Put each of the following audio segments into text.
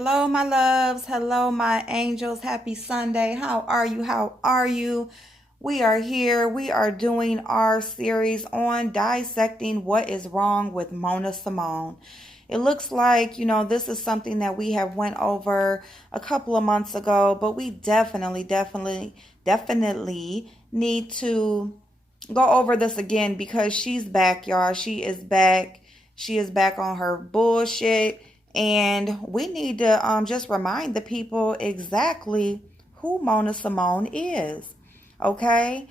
Hello, my loves. Hello, my angels. Happy Sunday. How are you? How are you? We are here. We are doing our series on dissecting what is wrong with Mona Simone. It looks like, this is something that we have went over a couple of months ago, but we definitely need to go over this again because she's back, y'all. She is back. She is back on her bullshit. And we need to just remind the people exactly who Mona Simone is. Okay?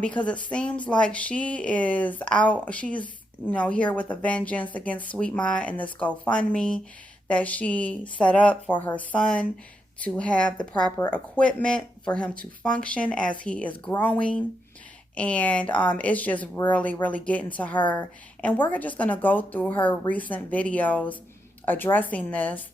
Because it seems like she is out, she's, here with a vengeance against Sweet Ma and this GoFundMe that she set up for her son to have the proper equipment for him to function as he is growing. And it's just really getting to her. And we're just going to go through her recent videos addressing this,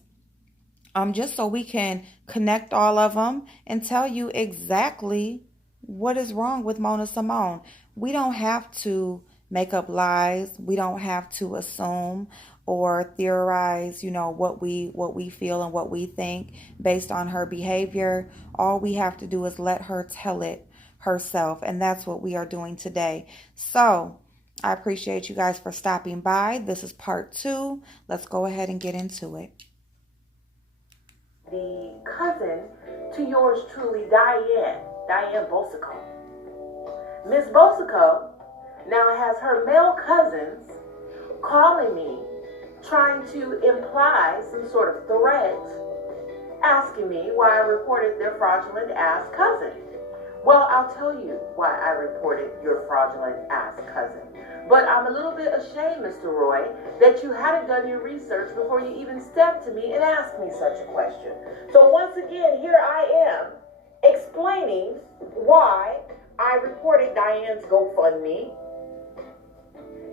just so we can connect all of them and tell you exactly what is wrong with Mona Simone. We don't have to make up lies. We don't have to assume or theorize, what we feel and what we think based on her behavior. All we have to do is let her tell it herself, and that's what we are doing today. So I appreciate you guys for stopping by. This is part 2. Let's go ahead and get into it. The cousin to yours truly, Diane Bosico. Miss Bosico now has her male cousins calling me, trying to imply some sort of threat, asking me why I reported their fraudulent ass cousin. Well, I'll tell you why I reported your fraudulent ass cousin. But I'm a little bit ashamed, Mr. Roy, that you hadn't done your research before you even stepped to me and asked me such a question. So once again, here I am explaining why I reported Diane's GoFundMe,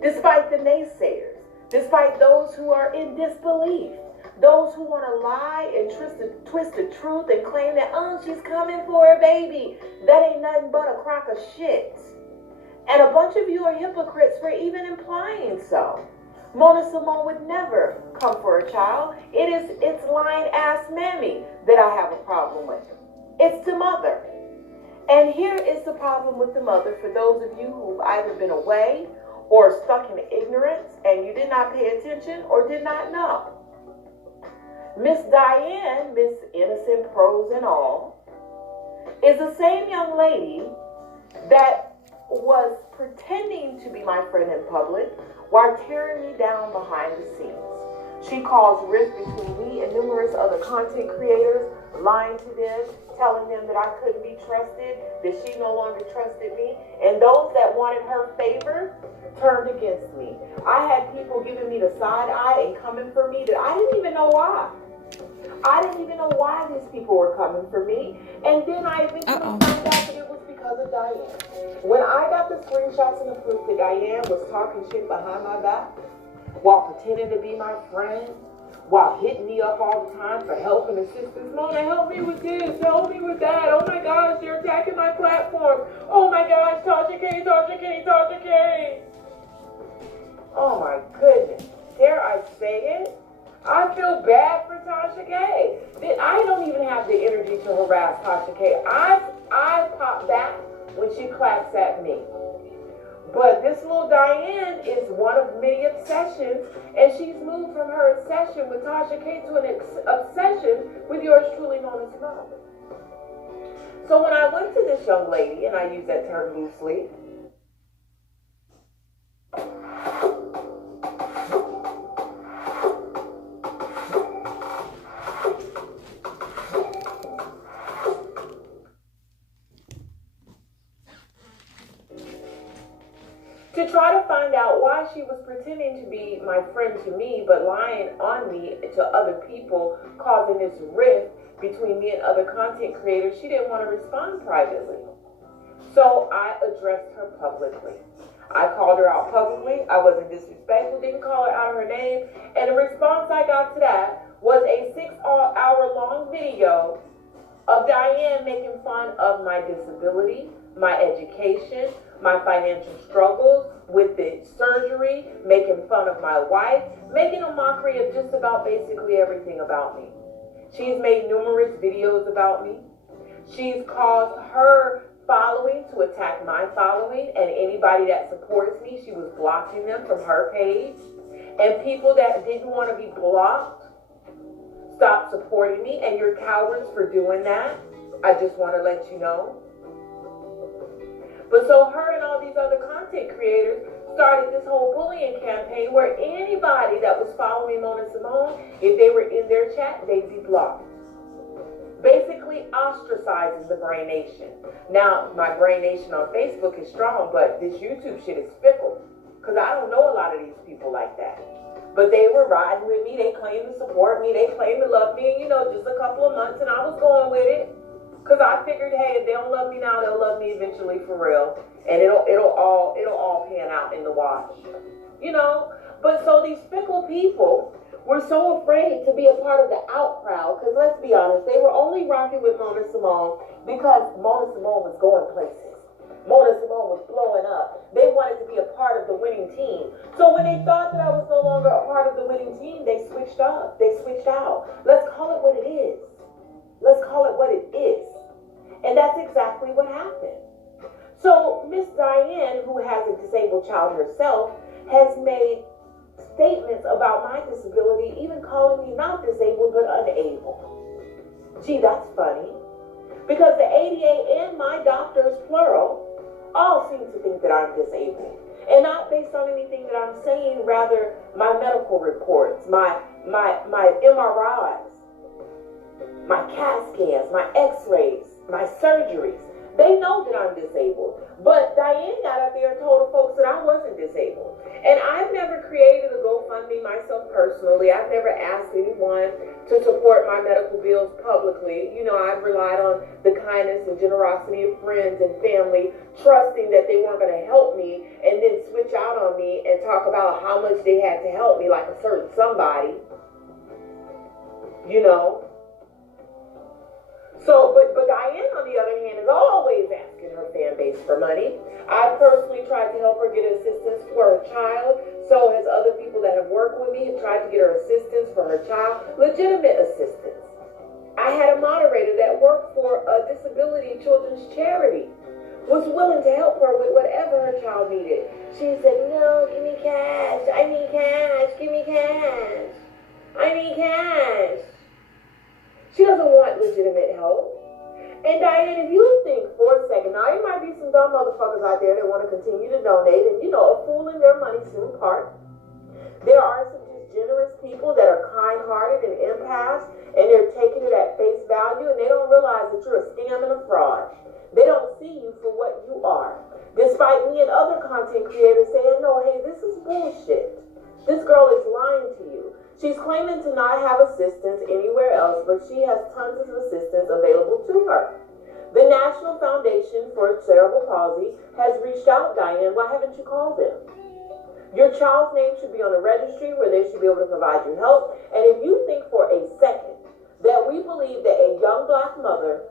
despite the naysayers, despite those who are in disbelief, those who want to lie and twist the truth and claim that, she's coming for a baby. That ain't nothing but a crock of shit. And a bunch of you are hypocrites for even implying so. Mona Simone would never come for a child. It's lying ass mammy that I have a problem with. It's the mother. And here is the problem with the mother for those of you who've either been away or stuck in ignorance and you did not pay attention or did not know. Miss Diane, Miss Innocent Pros and all, is the same young lady that was pretending to be my friend in public while tearing me down behind the scenes. She caused rift between me and numerous other content creators, lying to them, telling them that I couldn't be trusted, that she no longer trusted me, and those that wanted her favor turned against me. I had people giving me the side eye and coming for me that I didn't even know why. I didn't even know why these people were coming for me. And then I eventually found out that it was because of Diane. When I got the screenshots and the proof that Diane was talking shit behind my back, while pretending to be my friend, while hitting me up all the time for help and assistance. Mona, help me with this, help me with that. Oh my gosh, you're attacking my platform. Oh my gosh, Tasha K, Tasha K, Tasha K. Oh my goodness. Dare I say it? I feel bad for Tasha K. I don't even have the energy to harass Tasha K. I pop back when she claps at me. But this little Diane is one of many obsessions, and she's moved from her obsession with Tasha K to an obsession with yours truly, Mona Simone. So when I went to this young lady, and I use that term loosely, to try to find out why she was pretending to be my friend to me, but lying on me to other people, causing this rift between me and other content creators, she didn't want to respond privately. So I addressed her publicly. I called her out publicly. I wasn't disrespectful, didn't call her out of her name. And the response I got to that was a 6-hour-long video of Diane making fun of my disability, my education, my financial struggles with the surgery, making fun of my wife, making a mockery of just about basically everything about me. She's made numerous videos about me. She's caused her following to attack my following, and anybody that supports me, she was blocking them from her page. And people that didn't want to be blocked stopped supporting me, and you're cowards for doing that. I just want to let you know. But so her and all these other content creators started this whole bullying campaign where anybody that was following Mona Symone, if they were in their chat, they'd be blocked. Basically ostracizing the Brain Nation. Now, my Brain Nation on Facebook is strong, but this YouTube shit is fickle. Because I don't know a lot of these people like that. But they were riding with me. They claimed to support me. They claimed to love me. And, just a couple of months, and I was going with it. Because I figured, hey, if they don't love me now, they'll love me eventually for real. And it'll all pan out in the wash. But so these fickle people were so afraid to be a part of the out crowd, because let's be honest, they were only rocking with Mona Symone because Mona Symone was going places. Mona Symone was blowing up. They wanted to be a part of the winning team. So when they thought that I was no longer a part of the winning team, they switched up. They switched out. Let's call it what it is. Let's call it what it is. And that's exactly what happened. So Miss Diane, who has a disabled child herself, has made statements about my disability, even calling me not disabled but unable. Gee, that's funny. Because the ADA and my doctors, plural, all seem to think that I'm disabled. And not based on anything that I'm saying, rather my medical reports, my MRIs, my CAT scans, my x-rays, my surgeries. They know that I'm disabled. But Diane got up there and told the folks that I wasn't disabled. And I've never created a GoFundMe myself personally. I've never asked anyone to support my medical bills publicly. I've relied on the kindness and generosity of friends and family, trusting that they weren't going to help me and then switch out on me and talk about how much they had to help me like a certain somebody. So, but Diane, on the other hand, is always asking her fan base for money. I personally tried to help her get assistance for her child. So has other people that have worked with me have tried to get her assistance for her child, legitimate assistance. I had a moderator that worked for a disability children's charity, was willing to help her with whatever her child needed. She said, no, give me cash. I need cash. Give me cash. I need cash. She doesn't want legitimate help. And Diane, if you think for a second, now there might be some dumb motherfuckers out there that want to continue to donate, and a fool in their money soon part. There are some just generous people that are kind-hearted and empaths, and they're taking it at face value, and they don't realize that you're a scam and a fraud. They don't see you for what you are. Despite me and other content creators saying, no, hey, this is bullshit. This girl is lying to you. She's claiming to not have assistance anywhere else, but she has tons of assistance available to her. The National Foundation for Cerebral Palsy has reached out, Diane. Why haven't you called them? Your child's name should be on a registry where they should be able to provide you help. And if you think for a second that we believe that a young black mother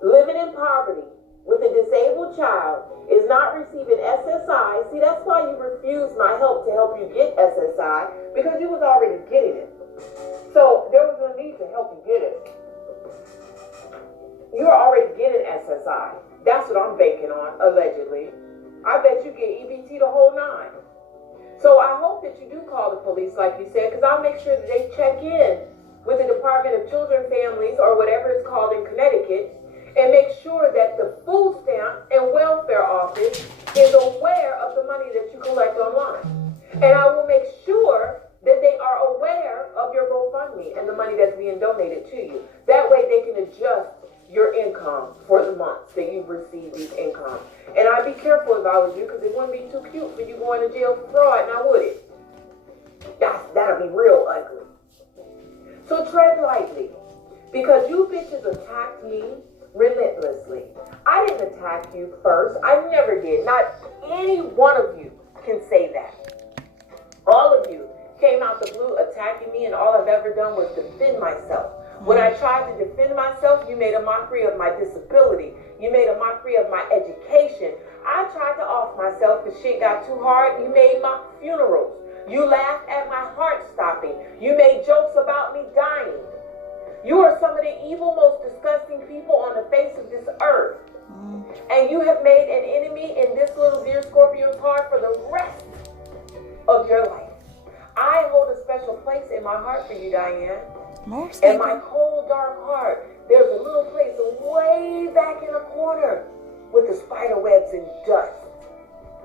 living in poverty with a disabled child is not receiving SSI, see, that's why you refused my help to help you get SSI, because you was already getting it. So there was no need to help you get it. You're already getting SSI. That's what I'm banking on, allegedly. I bet you get EBT the whole 9. So I hope that you do call the police, like you said, because I'll make sure that they check in with the Department of Children, Families, or whatever it's called in Connecticut, and make sure that the food stamp and welfare office is aware of the money that you collect online. And I will make sure that they are aware of your GoFundMe and the money that's being donated to you. That way they can adjust your income for the months that you've received these incomes. And I'd be careful if I was you, because it wouldn't be too cute for you going to jail for fraud, now would it? That'll be real ugly. So tread lightly, because you bitches attacked me relentlessly. I didn't attack you first. I never did. Not any one of you can say that. All of you came out the blue attacking me, and all I've ever done was defend myself. When I tried to defend myself, you made a mockery of my disability. You made a mockery of my education. I tried to off myself because shit got too hard. You made mock funerals. You laughed at my heart stopping. You made jokes about me dying. You are some of the evil, most disgusting people on the face of this earth. And you have made an enemy in this little dear Scorpio's heart for the rest of your life. I hold a special place in my heart for you, Diane. In my cold, dark heart, there's a little place way back in the corner with the spider webs and dust.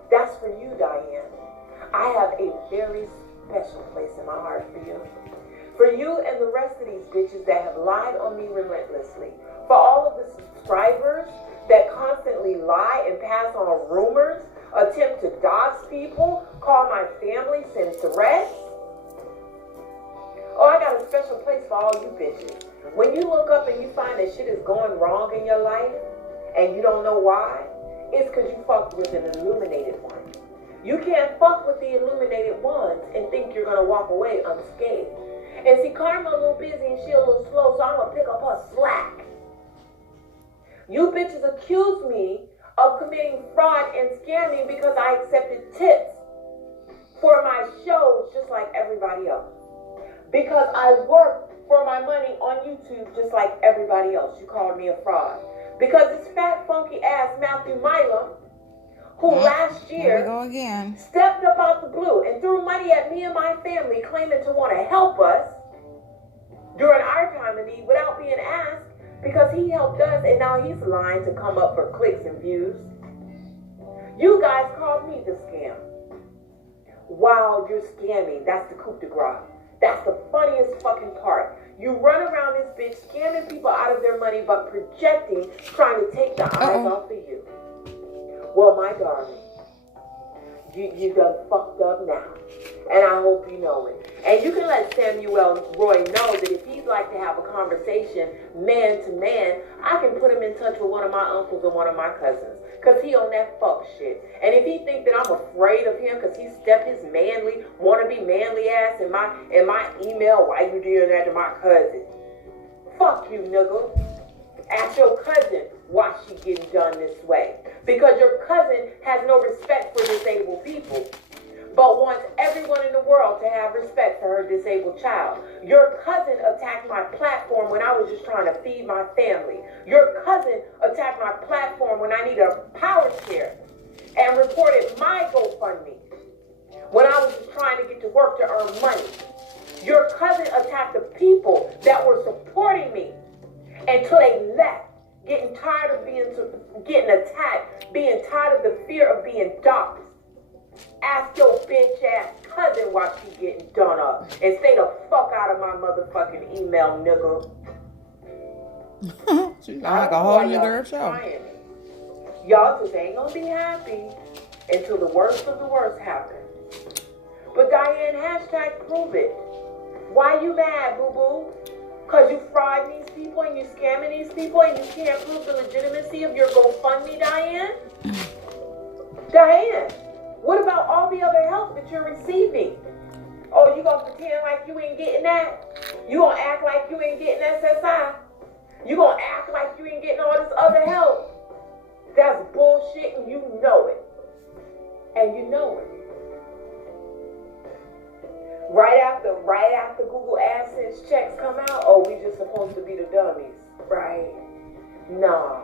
That's for you, Diane. I have a very special place in my heart for you. For you and the rest of these bitches that have lied on me relentlessly. For all of the subscribers that constantly lie and pass on rumors, attempt to dox people, call my family, send threats. Oh, I got a special place for all you bitches. When you look up and you find that shit is going wrong in your life and you don't know why, it's because you fucked with an illuminated one. You can't fuck with the illuminated ones and think you're going to walk away unscathed. And see, Karma a little busy and she a little slow, so I'm going to pick up her slack. You bitches accuse me of committing fraud and scamming because I accepted tips for my shows just like everybody else. Because I work for my money on YouTube just like everybody else. You called me a fraud. Because this fat, funky ass Matthew Milam, who last year stepped up out the blue and threw money at me and my family, claiming to want to help us during our time of need without being asked, because he helped us and now he's lying to come up for clicks and views. You guys called me the scam. Wow, you're scamming. That's the coup de grace. That's the funniest fucking part. You run around this bitch scamming people out of their money but projecting, trying to take the eyes off of you. Well, my darling, you done fucked up now. And I hope you know it. And you can let Samuel Roy know that if he'd like to have a conversation man to man, I can put him in touch with one of my uncles and one of my cousins. Because he on that fuck shit. And if he think that I'm afraid of him because he stepped his manly, wannabe manly ass in my email, why you doing that to my cousin? Fuck you, nigga. Ask your cousin why she getting done this way. Because your cousin has no respect for disabled people, but wants everyone in the world to have respect for her disabled child. Your cousin attacked my platform when I was just trying to feed my family. Your cousin attacked my platform when I needed a power chair and reported my GoFundMe when I was just trying to get to work to earn money. Your cousin attacked the people that were supporting me until they left, getting tired of getting attacked, being tired of the fear of being doxxed. Ask your bitch ass cousin why she getting done up and stay the fuck out of my motherfucking email, nigga. She's like a whole nigga herself. Y'all just ain't gonna be happy until the worst of the worst happens. But Diane, hashtag prove it. Why you mad, boo-boo? Because you fried these people and you scamming these people and you can't prove the legitimacy of your GoFundMe, Diane? Diane, what about all the other help that you're receiving? Oh, you gonna pretend like you ain't getting that? You gonna act like you ain't getting SSI? You gonna act like you ain't getting all this other help? That's bullshit and you know it. And you know it. Right after Google AdSense checks come out, oh, we just supposed to be the dummies, right? Nah.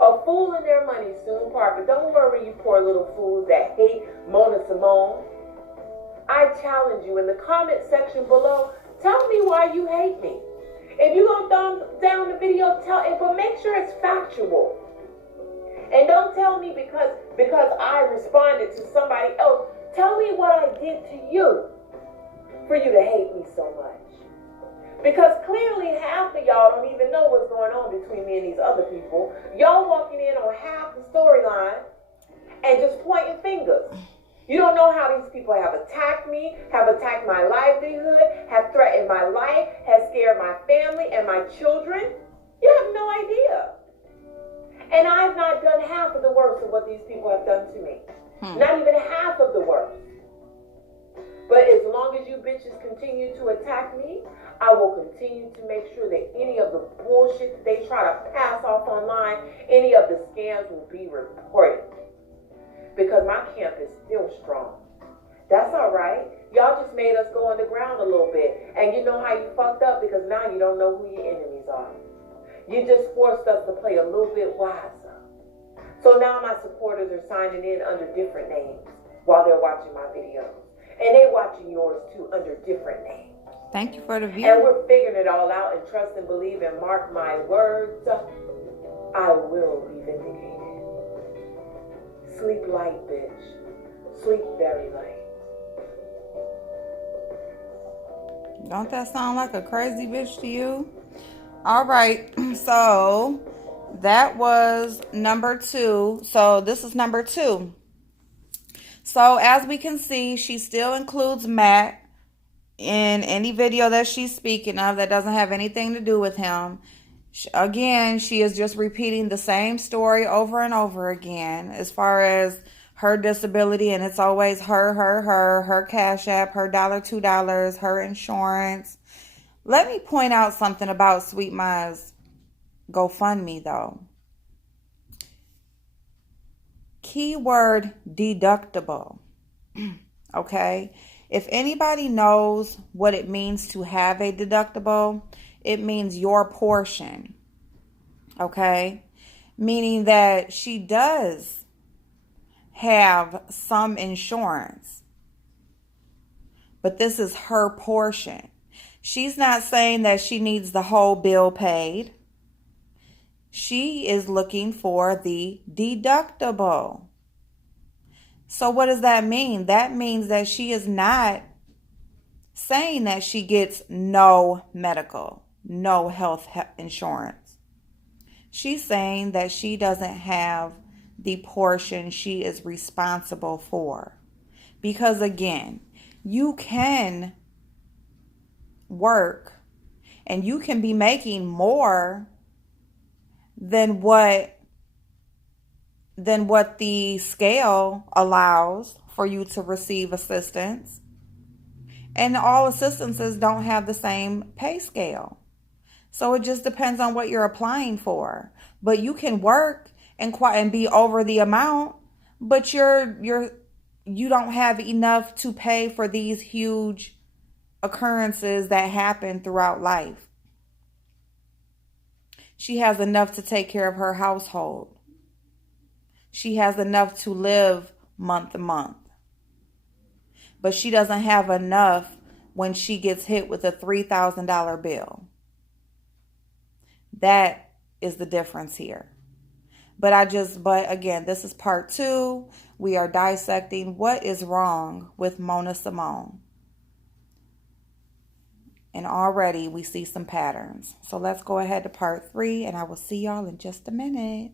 A fool and their money soon part, but don't worry, you poor little fools that hate Mona Symone. I challenge you in the comment section below, tell me why you hate me. If you gonna thumb down the video, tell it, but make sure it's factual. And don't tell me because I responded to somebody else. Tell me what I did to you for you to hate me so much. Because clearly half of y'all don't even know what's going on between me and these other people. Y'all walking in on half the storyline and just pointing fingers. You don't know how these people have attacked me, have attacked my livelihood, have threatened my life, have scared my family and my children. You have no idea. And I've not done half of the worst of what these people have done to me. Not even half of the worst. But as long as you bitches continue to attack me, I will continue to make sure that any of the bullshit that they try to pass off online, any of the scams will be reported. Because my camp is still strong. That's all right. Y'all just made us go underground a little bit. And you know how you fucked up because now you don't know who your enemies are. You just forced us to play a little bit wiser. So now my supporters are signing in under different names while they're watching my videos. And they watching yours too under different names. Thank you for the view. And we're figuring it all out and trust and believe and mark my words. I will be vindicated. Sleep light, bitch. Sleep very light. Don't that sound like a crazy bitch to you? All right, so that was number 2. So this is number 2. So as we can see, she still includes Matt in any video that she's speaking of that doesn't have anything to do with him. Again, she is just repeating the same story over and over again as far as her disability, and it's always her Cash App, her $1, $2, her insurance. Let me point out something about Sweet Ma's GoFundMe, though. Keyword deductible. Okay? If anybody knows what it means to have a deductible, it means your portion. Okay? Meaning that she does have some insurance, but this is her portion. She's not saying that she needs the whole bill paid. She is looking for the deductible. So what does that mean? That means that she is not saying that she gets no medical, no health insurance. She's saying that she doesn't have the portion she is responsible for. Because again, you can work and you can be making more than what the scale allows for you to receive assistance. And all assistances don't have the same pay scale. So it just depends on what you're applying for. But you can work and be over the amount, but you don't have enough to pay for these huge occurrences that happen throughout life. She has enough to take care of her household. She has enough to live month to month. But she doesn't have enough when she gets hit with a $3,000 bill. That is the difference here. But again, this is part 2. We are dissecting what is wrong with Mona Symone. And already we see some patterns. So let's go ahead to part 3, and I will see y'all in just a minute.